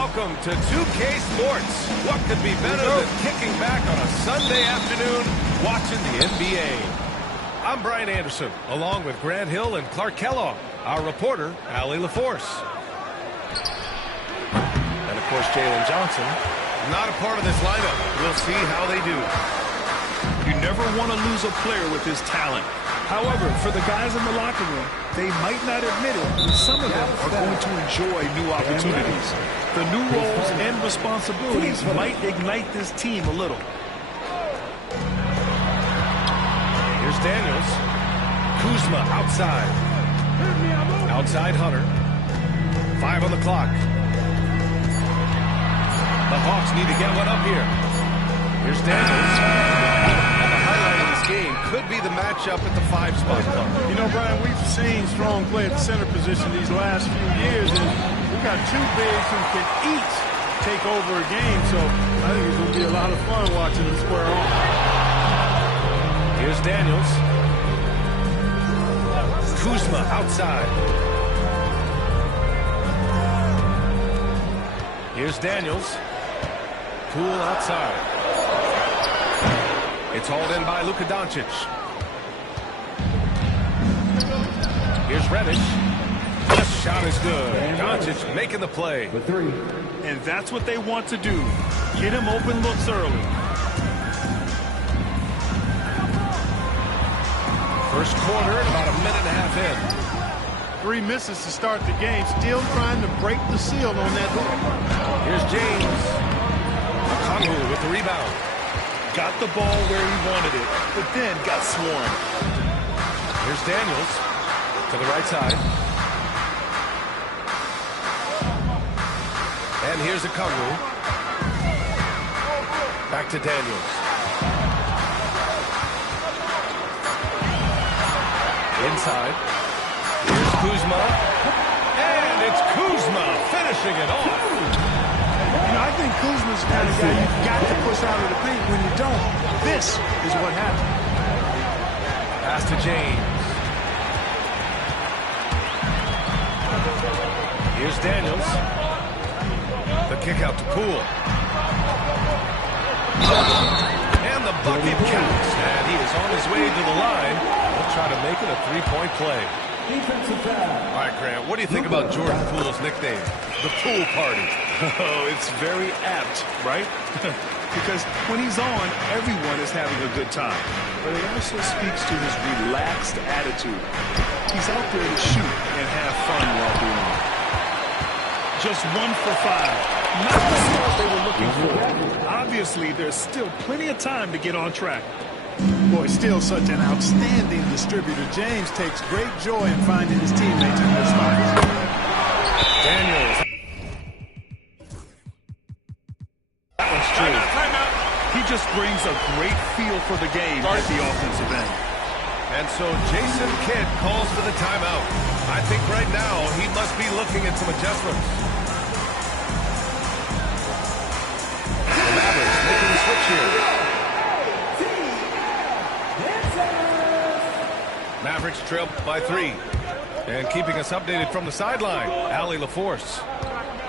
Welcome to 2K Sports. What could be better than kicking back on a Sunday afternoon watching the NBA? I'm Brian Anderson, along with Grant Hill and Clark Kellogg. Our reporter, Allie LaForce. And, of course, Jalen Johnson. Not a part of this lineup. We'll see how they do. You never want to lose a player with his talent. However, for the guys in the locker room, they might not admit it, but some of them are going to enjoy new opportunities. The new roles and responsibilities might ignite this team a little. Here's Daniels. Kuzma outside. Outside Hunter. 5 on the clock. The Hawks need to get one up here. Here's Daniels. And the highlight of this game could be the matchup at the 5 spot. You know, Brian, we've seen strong play at the center position these last few years, and we've got two bigs who can each take over a game, so I think it's going to be a lot of fun watching them square on. Here's Daniels. Kuzma outside. Here's Daniels. Poole outside. It's hauled in by Luka Doncic. Here's Reddish. This shot is good. Doncic making the play. For 3. And that's what they want to do. Get him open looks early. First quarter and about a minute and a half in. 3 misses to start the game. Still trying to break the seal on that hook. Here's James. Okongwu with the rebound. Got the ball where he wanted it, but then got swarmed. Here's Daniels to the right side. And here's Okongwu. Back to Daniels. Inside. Here's Kuzma. And it's Kuzma finishing it off. You know, I think Kuzma's the kind of guy you've got to push out of the paint. When you don't, this is what happens. Pass to James. Here's Daniels. The kick out to Poole. And the bucket counts. And he is on his way to the line. He'll try to make it a 3-point play. All right, Grant, what do you think about Jordan Poole's nickname, the Pool Party? Oh, it's very apt, right? Because when he's on, everyone is having a good time. But it also speaks to his relaxed attitude. He's out there to shoot and have fun while doing it. Just 1 for 5. Not the start they were looking for. Obviously, there's still plenty of time to get on track. Boy, still such an outstanding distributor. James takes great joy in finding his teammates in good spots. Daniels. That one's true. Timeout. He just brings a great feel for the game at the offensive end. And so Jason Kidd calls for the timeout. I think right now he must be looking at some adjustments. The Mavericks making the switch here. Mavericks trail by 3. And keeping us updated from the sideline, Allie LaForce.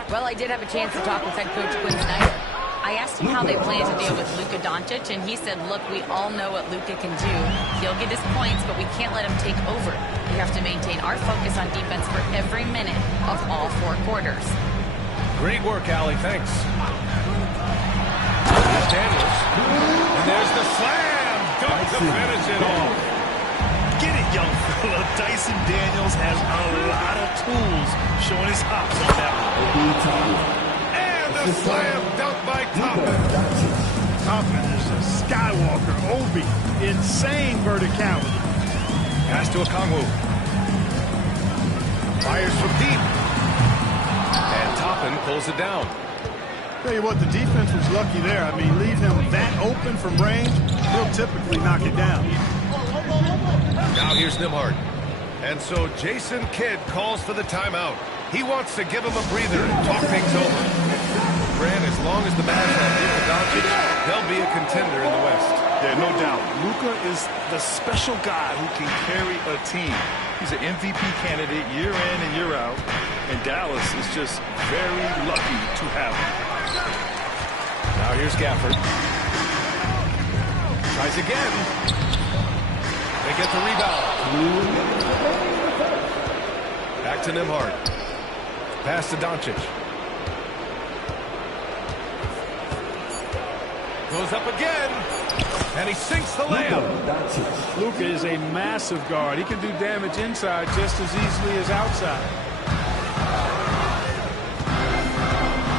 Well, I did have a chance to talk with head coach Quinn Snyder. I asked him how they plan to deal with Luka Doncic, and he said, look, we all know what Luka can do. He'll get his points, but we can't let him take over. We have to maintain our focus on defense for every minute of all 4 quarters. Great work, Allie. Thanks. There's Daniels. And there's the slam dunk to finish it off. Get it, young fella. Dyson Daniels has a lot of tools showing his hops on that one. And the slam dunk by Toppin. Toppin is a Skywalker, Obi. Insane verticality. Pass to Okongwu. Fires from deep. And Toppin pulls it down. Tell you what, the defense was lucky there. I mean, leave him that open from range, he'll typically knock it down. Now here's Nembhard. And so Jason Kidd calls for the timeout. He wants to give him a breather and talk things over. Grant, as long as the Mavs have Luka Doncic, they'll be a contender in the West. Yeah, no doubt. Luka is the special guy who can carry a team. He's an MVP candidate year in and year out. and Dallas is just very lucky to have him. Now here's Gafford. Tries again. They get the rebound. Back to Nembhard. Pass to Doncic. Goes up again. And he sinks the layup. Luka is a massive guard. He can do damage inside just as easily as outside.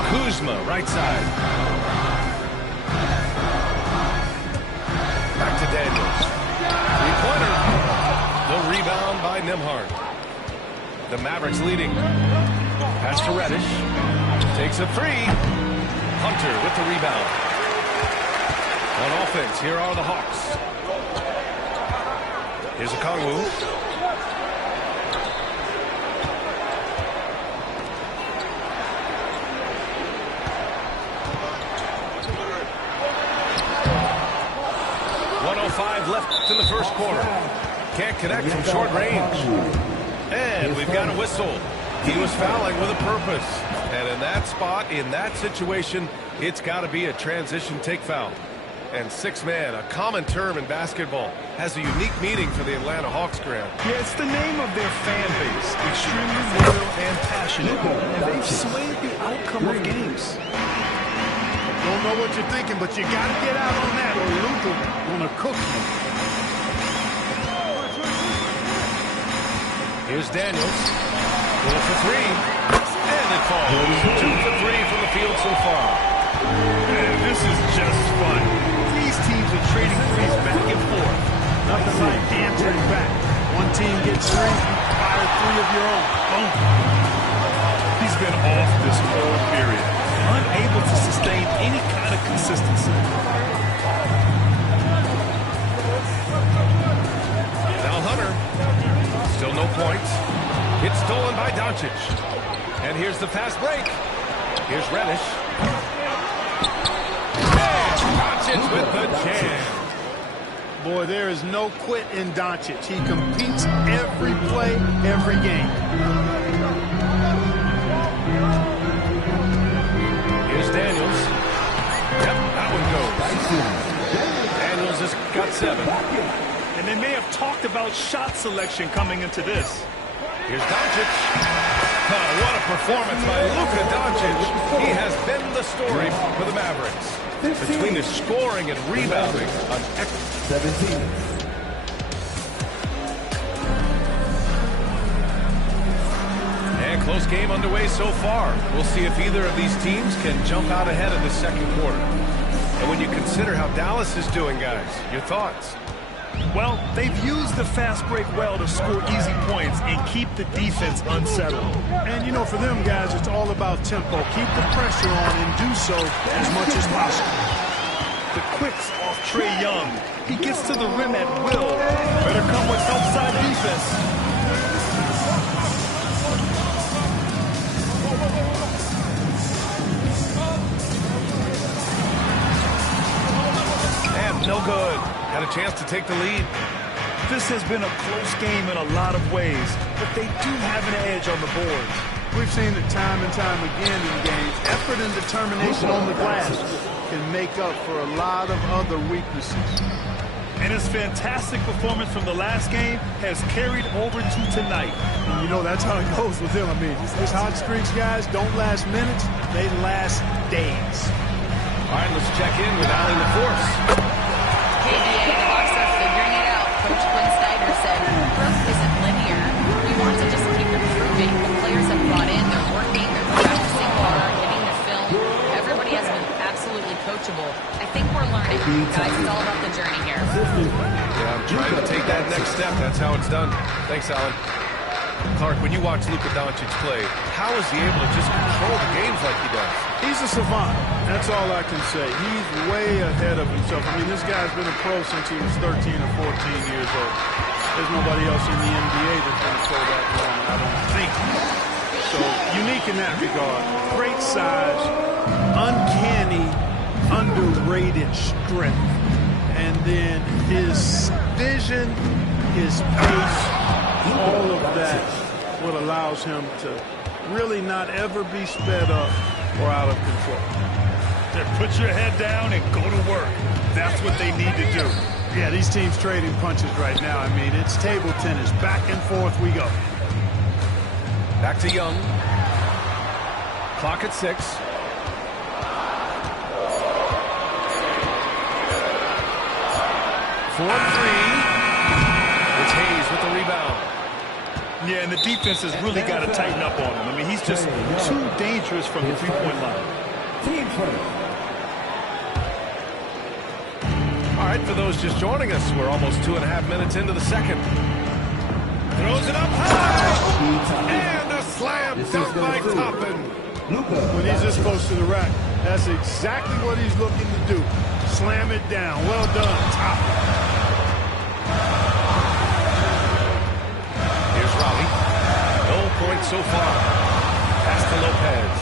Kuzma, right side. Back to Daniels. Three-pointer. The rebound by Nembhard. The Mavericks leading. Pass to Reddish. Takes a three. Hunter with the rebound. On offense, here are the Hawks. Here's Okongwu. .105 left in the first quarter. Can't connect from short range. And we've got a whistle. He was fouling with a purpose. And in that spot, in that situation, it's got to be a transition take foul. And six-man, a common term in basketball, has a unique meaning for the Atlanta Hawks, Graham. Yeah, it's the name of their fan base. Extremely loyal and passionate. And they've swayed the outcome of games. Don't know what you're thinking, but you got to get out on that or Luka gonna cook you. Here's Daniels. Going for three. And it falls. 2 for 3 from the field so far. Man, this is just fun. These teams are trading threes back and forth. Nothing like answering back. One team gets three, fire three of your own. Boom. He's been off this whole period. Unable to sustain any kind of consistency. Now Hunter. Still no points. It's stolen by Doncic. And here's the fast break. Here's Reddish. And Doncic with the jam. Boy, there is no quit in Doncic. He competes every play, every game. Here's Daniels. Yep, that one goes. Daniels has got 7. And they may have talked about shot selection coming into this. Here's Doncic. Oh, what a performance by Luka Doncic. He has been the story for the Mavericks. Between his scoring and rebounding, an excellent 17. And close game underway so far. We'll see if either of these teams can jump out ahead in the second quarter. And when you consider how Dallas is doing, guys, your thoughts? Well, they've used the fast break well to score easy points and keep the defense unsettled. And, you know, for them guys, it's all about tempo. Keep the pressure on and do so as much as possible. The quicks off Trae Young. He gets to the rim at will. Better come with outside defense. And no good. Had a chance to take the lead. This has been a close game in a lot of ways, but they do have an edge on the boards. We've seen it time and time again in games. Effort and determination on the glass can make up for a lot of other weaknesses. And his fantastic performance from the last game has carried over to tonight. And you know, that's how it goes with them. I mean, these hot streaks, guys, don't last minutes. They last days. All right, let's check in with Allie LaForce. Hey, DA, the Hawks are figuring it out. Coach Quinn Snyder said growth isn't linear. We want to just keep improving. The players have brought in, they're working, they're practicing hard, hitting the film. Everybody has been absolutely coachable. I think we're learning. Guys, it's all about the journey here. Yeah, I'm trying to take that next step. That's how it's done. Thanks, Alan. Clark, when you watch Luka Doncic play, how is he able to just control the games like he does? He's a savant. That's all I can say. He's way ahead of himself. I mean, this guy's been a pro since he was 13 or 14 years old. There's nobody else in the NBA that's been a pro that long, I don't think. So, unique in that regard. Great size, uncanny, underrated strength. And then his vision, his pace, all of that, what allows him to really not ever be sped up or out of control. Put your head down and go to work. That's what they need to do. Yeah, these teams trading punches right now. I mean, it's table tennis. Back and forth we go. Back to Young. Clock at 6. For 3. It's Hayes with the rebound. Yeah, and the defense has really got to tighten up on him. I mean, he's just too dangerous from the three-point line. All right, for those just joining us, we're almost 2.5 minutes into the second. Throws it up high. And a slam dunk by Toppin. When he's this close to the rack, that's exactly what he's looking to do. Slam it down. Well done, Toppin. Here's Robbie. No points so far. Pass to Lopez.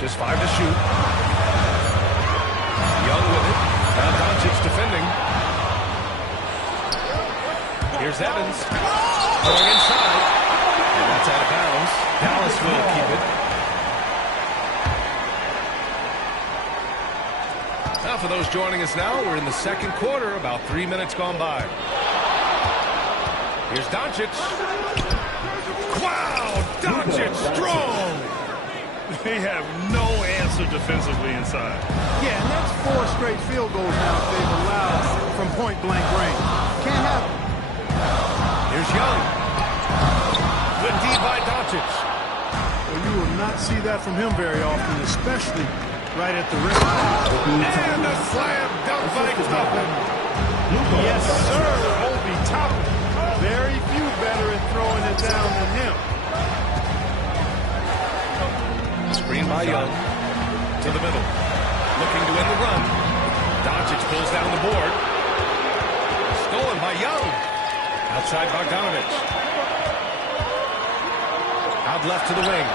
Just 5 to shoot. Young with it. Now Doncic defending. Here's Evans. Going inside. And that's out of bounds. Dallas will keep it. Now for those joining us now, we're in the second quarter. About 3 minutes gone by. Here's Doncic. Wow! Doncic strong! They have no answer defensively inside. Yeah, and that's 4 straight field goals now they've allowed from point-blank range. Can't have it. Here's Young. Good D by Doncic. Well, you will not see that from him very often, especially right at the rim. And a slam dunk by Toppin. Yes, sir, Obi Toppin. Very few better at throwing it down than him. Screen by Young. To the middle. Looking to win the run. Doncic pulls down the board. Stolen by Young. Outside Bogdanovic. Out left to the wing.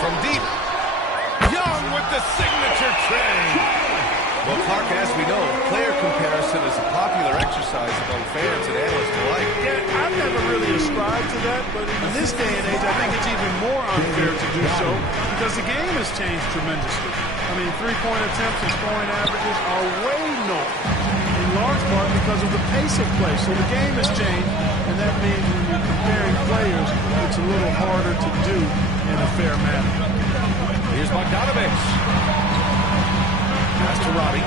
From deep. Young with the signature train. Well, Clark, as we know, player comparison is a popular exercise among fans and analysts alike. Yeah, I've never really ascribed to that, but in this day and age, I think it's even more unfair to do so because the game has changed tremendously. I mean, three-point attempts and scoring averages are way north, in large part because of the pace of play. So the game has changed, and that means when you're comparing players, it's a little harder to do in a fair manner. Here's Bogdanovic. Pass to Robbie.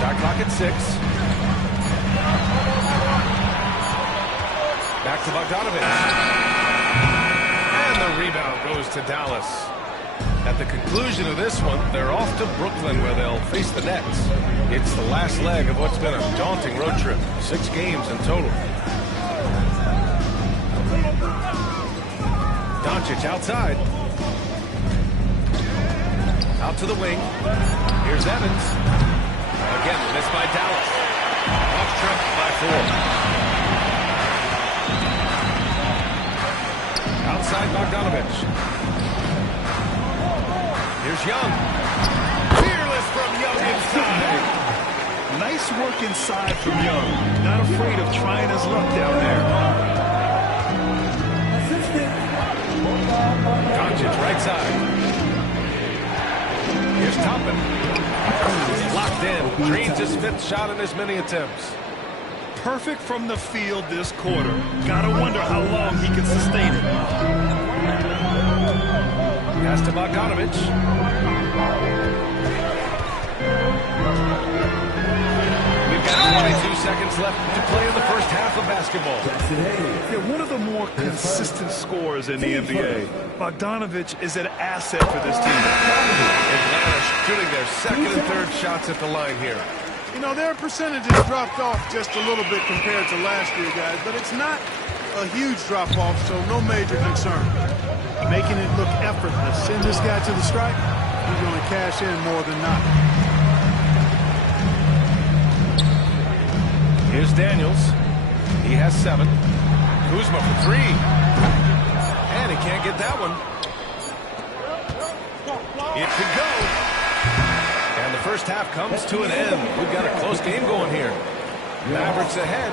Shot clock at 6. Back to Bogdanovic. And the rebound goes to Dallas. At the conclusion of this one, they're off to Brooklyn where they'll face the Nets. It's the last leg of what's been a daunting road trip. 6 games in total. Doncic outside. Out to the wing. Here's Evans. Again, missed by Dallas. Off trip by 4. Outside Bogdanovic. Here's Young. Fearless from Young inside. Nice work inside from Young. Not afraid of trying his luck down there. Doncic right side. Here's Toppin. Locked in. Drains his 5th shot in as many attempts. Perfect from the field this quarter. Gotta wonder how long he can sustain it. Pass to Bogdanovic. We've got 22 seconds left to play in the first half of basketball. Yeah, one of the more consistent scorers in the NBA. Bogdanovic is an asset for this team. Atlanta shooting their 2nd and 3rd shots at the line here. You know, their percentages dropped off just a little bit compared to last year, guys, but it's not a huge drop-off, so no major concern. Making it look effortless. Send this guy to the strike, he's going to cash in more than not. Here's Daniels. He has 7. Kuzma for 3. And he can't get that one. It could go. And the first half comes to an end. We've got a close game going here. Mavericks ahead.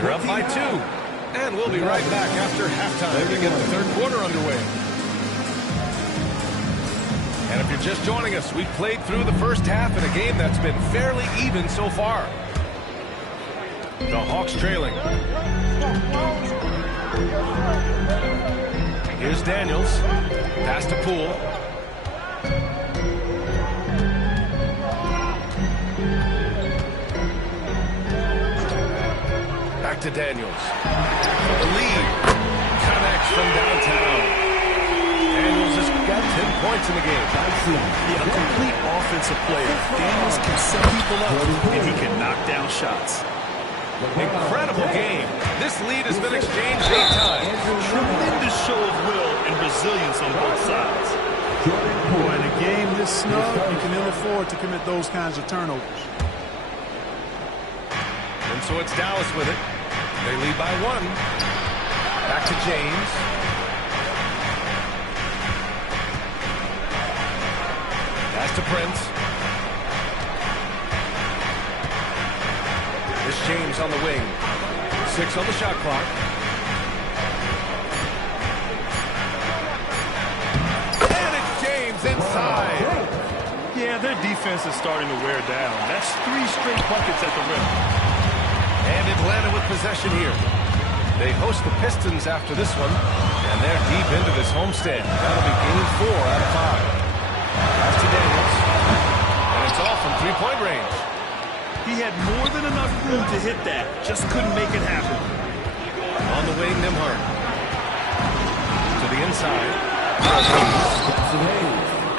They're up by 2. And we'll be right back after halftime to get the third quarter underway. And if you're just joining us, we've played through the first half in a game that's been fairly even so far. The Hawks trailing. Here's Daniels. Pass to Poole. Back to Daniels. The lead connects from downtown. Daniels has got 10 points in the game. Yeah, a complete offensive player. Daniels can set people up, and he can knock down shots. Incredible game. This lead has been exchanged 8 times. Tremendous show of will and resilience on both sides. Boy, in a game this snug, you can ill afford to commit those kinds of turnovers. And so it's Dallas with it. They lead by 1. Back to James. Pass to Prince. This James on the wing. 6 on the shot clock. And it's James inside. Yeah, their defense is starting to wear down. That's 3 straight buckets at the rim. And Atlanta with possession here. They host the Pistons after this one, and they're deep into this homestand. That'll be game 4 out of 5. Pass to Daniels. And it's off from 3-point range. He had more than enough room to hit that. Just couldn't make it happen. On the wing, Nembhard. To the inside.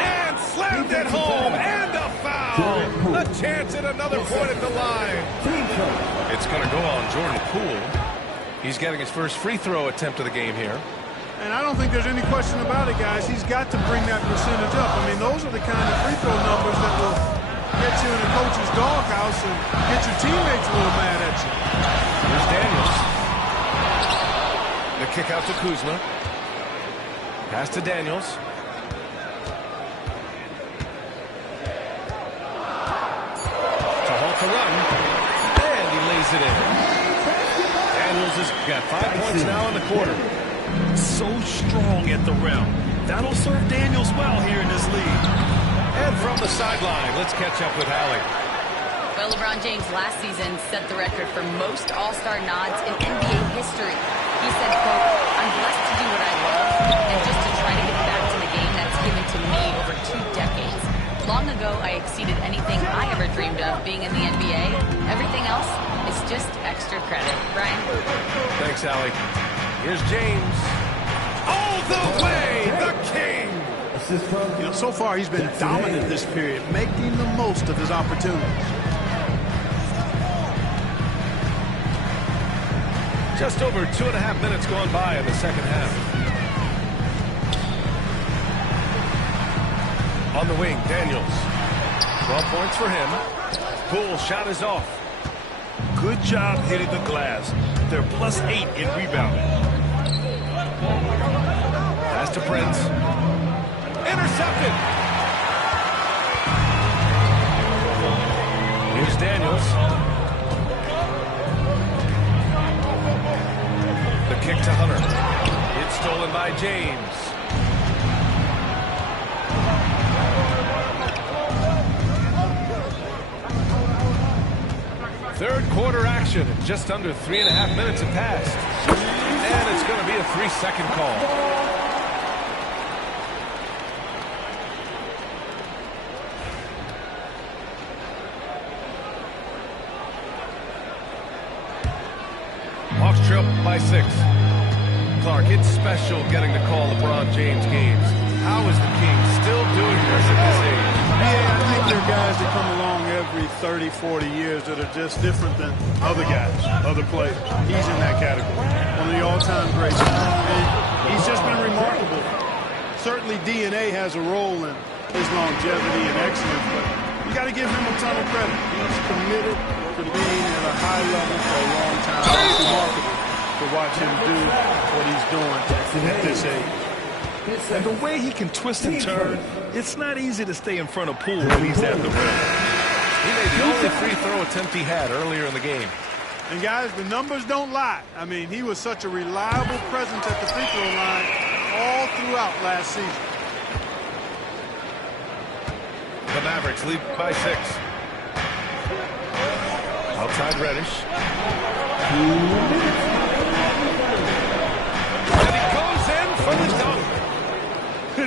And slammed it home. And a foul. A chance at another point at the line. It's going to go on Jordan Poole. He's getting his first free throw attempt of the game here. And I don't think there's any question about it, guys. He's got to bring that percentage up. I mean, those are the kind of free throw numbers that will get you in a coach's doghouse and get your teammates a little mad at you. Here's Daniels. The kick out to Kuzma. Pass to Daniels. To halt the run. And he lays it in. Daniels has got 5 points now in the quarter. So strong at the rim. That'll serve Daniels well here in this league. And from the sideline, let's catch up with Hallie. Well, LeBron James last season set the record for most All-Star nods in NBA history. He said, quote, "I'm blessed to do what I love and just to try to get back to the game that's given to me over 2 decades. Long ago, I exceeded anything I ever dreamed of being in the NBA. Everything else is just extra credit." Brian? Thanks, Hallie. Here's James. All the way, the king! You know, so far he's been dominant this period, making the most of his opportunities. Just over 2.5 minutes gone by in the second half. On the wing, Daniels. 12 points for him. Poole shot is off. Good job hitting the glass. They're +8 in rebounding. Pass to Prince. Intercepted. Here's Daniels. The kick to Hunter. It's stolen by James. Third quarter action. Just under 3.5 minutes have passed. And it's going to be a 3-second call. Hawks trail by 6. Clark, it's special getting to call LeBron James games. How is the King still doing this at this age? Yeah, I think there are guys that come along every 30, 40 years that are just different than other guys, other players. He's in that category. One of the all-time greats. And he's just been remarkable. Certainly DNA has a role in his longevity and excellence, but you got to give him a ton of credit. He's committed to being at a high level for a long time. It's remarkable to watch him do what he's doing at this age. And the way he can twist and turn, it's not easy to stay in front of Poole when he's at the rim. He made the only free throw attempt he had earlier in the game. And, guys, the numbers don't lie. I mean, he was such a reliable presence at the free throw line all throughout last season. The Mavericks lead by 6. Outside Reddish. And he goes in for the dunk.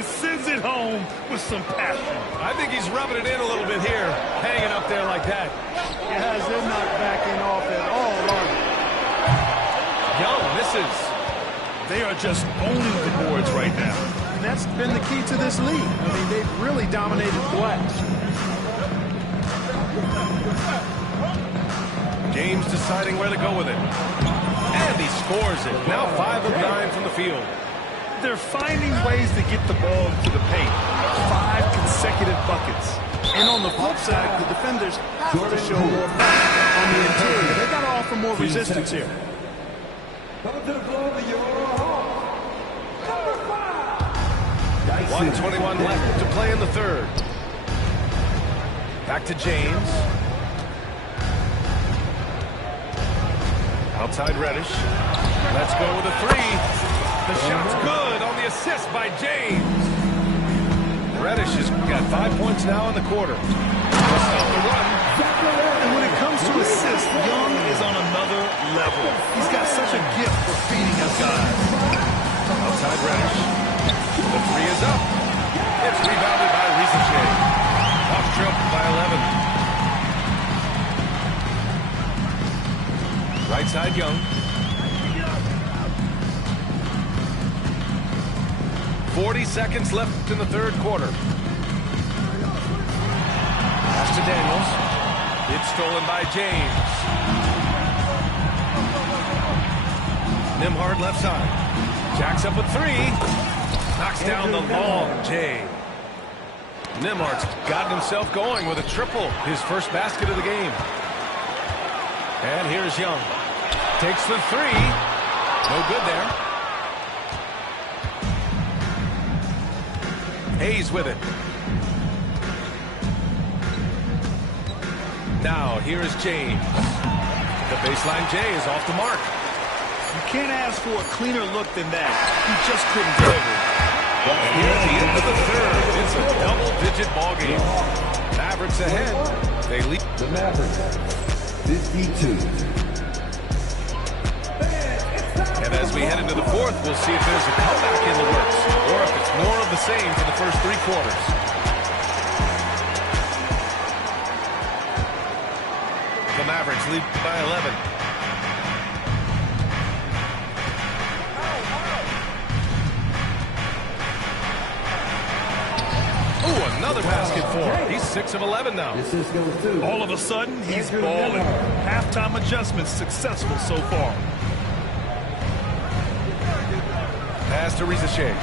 Sends it home with some passion. I think he's rubbing it in a little bit here, hanging up there like that. Guys, they're not backing off at all, are they? Young misses. They are just owning the boards right now. And that's been the key to this league. I mean, they've really dominated the glass. James deciding where to go with it. And he scores it. Now 5 of 9 from the field. They're finding ways to get the ball to the paint. 5 consecutive buckets. And on the flip side, the defenders have to show more fight on the interior. They've got to offer more resistance here. 1:21 left to play in the third. Back to James. Outside Reddish. Let's go with a 3. The shot's good on the assist by James. Reddish has got 5 points now in the quarter. Just off the run. And when it comes to assists, Young is on another level. He's got such a gift for feeding his guys. Outside Reddish. The 3 is up. It's rebounded by Risache. Off trip by 11. Right side Young. 40 seconds left in the third quarter. Pass to Daniels. It's stolen by James. Nembhard left side. Jacks up a 3. Knocks down the long J. Nembhard's gotten himself going with a triple. His first basket of the game. And here's Young. Takes the 3. No good there. Hayes with it. Now, here is James. The baseline J is off the mark. You can't ask for a cleaner look than that. He just couldn't deliver. And here at the end of the third, it's a double-digit ball game. Mavericks ahead. They lead. The Mavericks, 52. And as we head into the fourth, we'll see if there's a comeback in the works, or if it's more of the same for the first 3 quarters. The Mavericks lead by 11. Oh, another basket for him. He's 6 of 11 now. This is goes to. All of a sudden, he's balling. Halftime adjustments successful so far. Pass to Risache.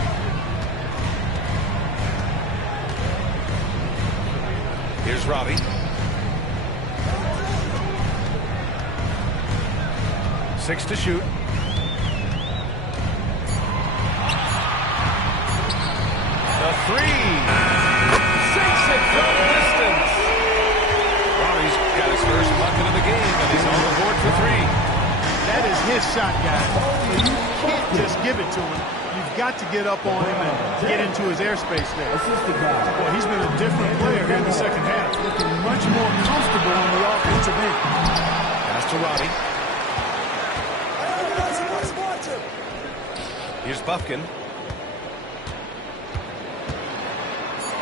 Here's Robbie. Six to shoot. The 3. Sinks it from distance. Robbie's got his first bucket of the game, and he's on the board for 3. That is his shot, guys. So you can't just give it to him. You've got to get up on him and get into his airspace there. Well, he's been a different player here in the second half, looking much more comfortable on the offensive end. Pass to Robbie. Here's Bufkin.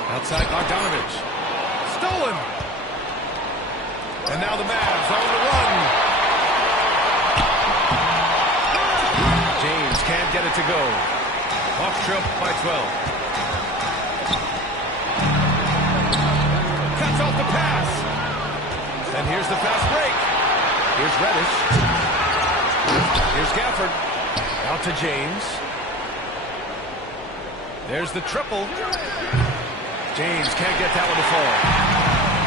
Outside Bogdanovich. Stolen. And now the Mavs on the run. James can't get it to go. Off trip by 12. Cuts off the pass. And here's the fast break. Here's Reddish. Here's Gafford. Out to James. There's the triple. James can't get that one to fall.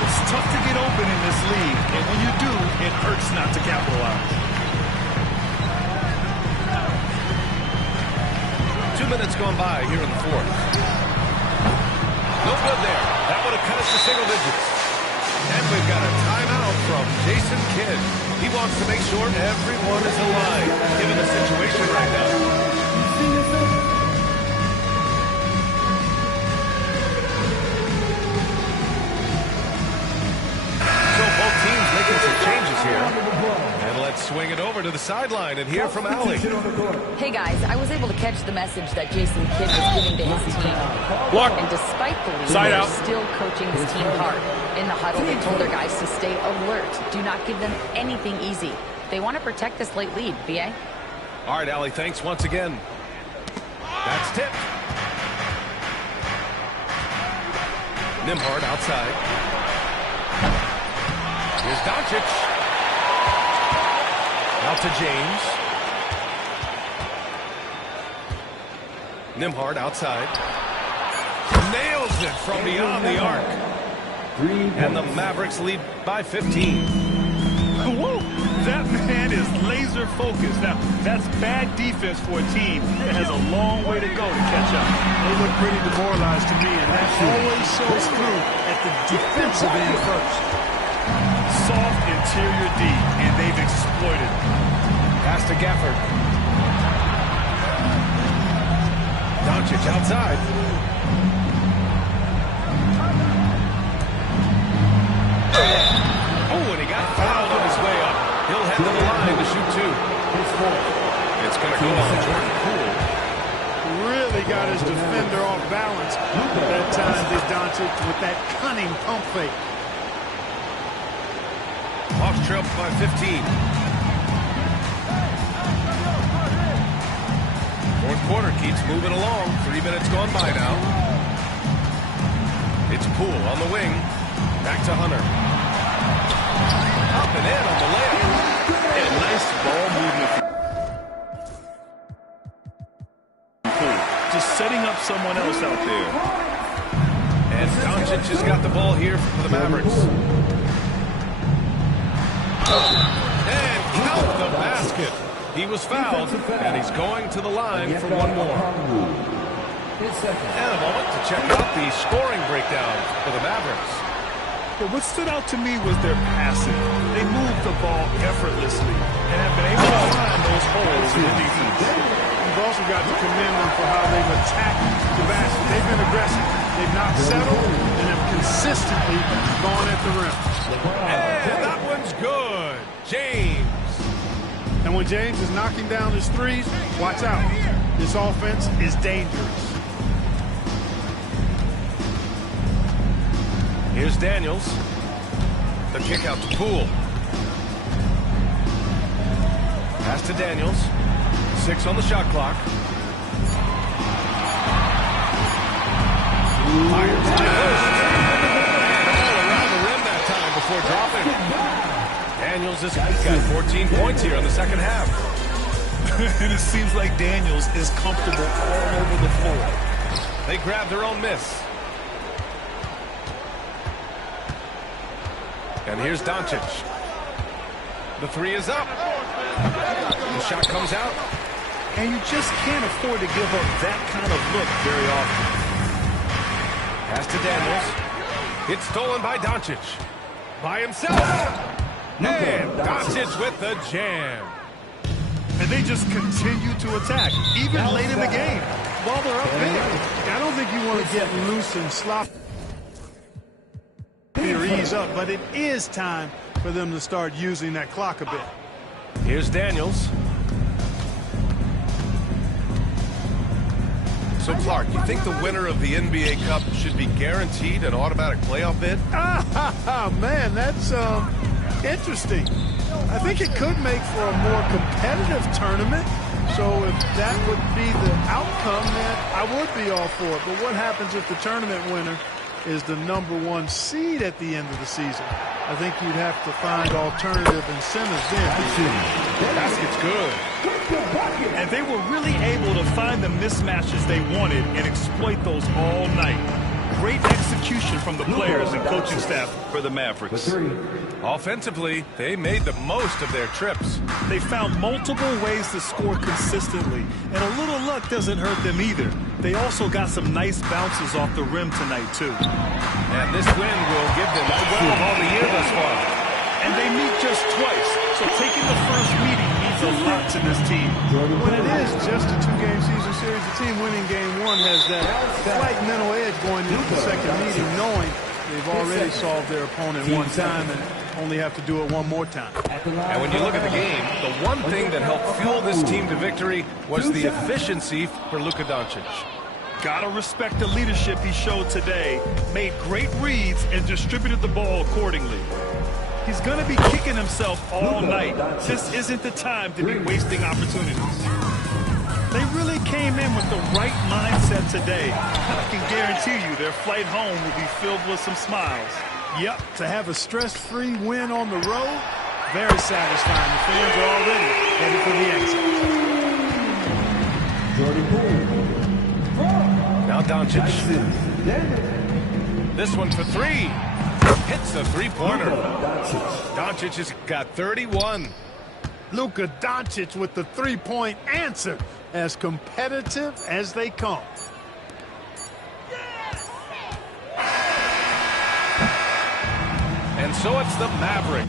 It's tough to get open in this league, and when you do, it hurts not to capitalize. 2 minutes gone by here in the fourth. No good there. That would have cut us to single digits. And we've got a timeout from Jason Kidd. He wants to make sure everyone is aligned, given the situation right now. So both teams making some changes here. And let's swing it over to the sideline and hear from Allie. Hey guys, I was able to catch the message that Jason Kidd was giving to his team. Block. And despite the lead, Side they're out. still coaching his team hard. In the huddle, they told their guys to stay alert. Do not give them anything easy. They want to protect this late lead, BA. All right, Allie, thanks once again. That's tipped. Nembhard outside. Here's Doncic. Out to James. Nembhard outside. Nails it from beyond the arc. And the Mavericks lead by 15. Whoa, that man is laser focused. Now, that's bad defense for a team that has a long way to go to catch up. They look pretty demoralized to me, and that always shows through at the defensive end first. Soft interior D, and they've exploited. Pass to Gafford. Doncic outside. Oh, and he got fouled on his way up. He'll head to the line to shoot two. It's going to go on Jordan Poole. Really got his defender off balance that time, did Doncic, with that cunning pump fake. Hawks trail by 15. Fourth quarter keeps moving along. 3 minutes gone by now. It's Poole on the wing. Back to Hunter. Up and in on the layup. And nice ball movement. Just setting up someone else out there. And Doncic has got the ball here for the Mavericks. And count the basket. He was fouled, and he's going to the line for one more. And a moment to check out the scoring breakdown for the Mavericks. But what stood out to me was their passing. They moved the ball effortlessly and have been able to find those holes in the defense. You've also got to commend them for how they've attacked the basket. They've been aggressive. They've not settled and have consistently gone at the rim. And that one's good. James. And when James is knocking down his threes, watch out. This offense is dangerous. Here's Daniels. The kick out to Poole. Pass to Daniels. 6 on the shot clock. Fires high post. All around the rim that time before dropping. Daniels has got 14 points here in the second half. And it seems like Daniels is comfortable all over the floor. They grab their own miss. And here's Doncic. The three is up. The shot comes out. And you just can't afford to give up that kind of look very often. Pass to Daniels. It's stolen by Doncic. By himself. And Doncic with the jam. And they just continue to attack, even late in the game, while they're up big. I don't think you want to get loose and sloppy or ease up, but it is time for them to start using that clock a bit. Here's Daniels. So, Clark, you think the winner of the NBA Cup should be guaranteed an automatic playoff bid? Man, that's interesting. I think it could make for a more competitive tournament. So if that would be the outcome, then I would be all for it. But what happens if the tournament winner is the #1 seed at the end of the season? I think you'd have to find alternative incentives then. Basket's good. And they were really able to find the mismatches they wanted and exploit those all night. Great execution from the players and coaching staff for the Mavericks. Offensively, they made the most of their trips. They found multiple ways to score consistently, and a little luck doesn't hurt them either. They also got some nice bounces off the rim tonight, too. And this win will give them 12 on the year thus far. and they meet just twice. So taking the first meeting means a lot to this team. When it is just a two-game season series, the team winning game one has that slight mental edge going into the second meeting, knowing they've already solved their opponent one time and only have to do it one more time. And when you look at the game, the one thing that helped fuel this team to victory was the efficiency for Luka Doncic. Gotta respect the leadership he showed today. Made great reads and distributed the ball accordingly. He's gonna be kicking himself all night. This isn't the time to be wasting opportunities. They really came in with the right mindset today. I can guarantee you their flight home will be filled with some smiles. Yep, to have a stress-free win on the road, very satisfying. The fans are already headed for the exit. Now Doncic. This one for three. Hits a three-pointer. Doncic has got 31. Luka Doncic with the three-point answer, as competitive as they come. And so it's the Maverick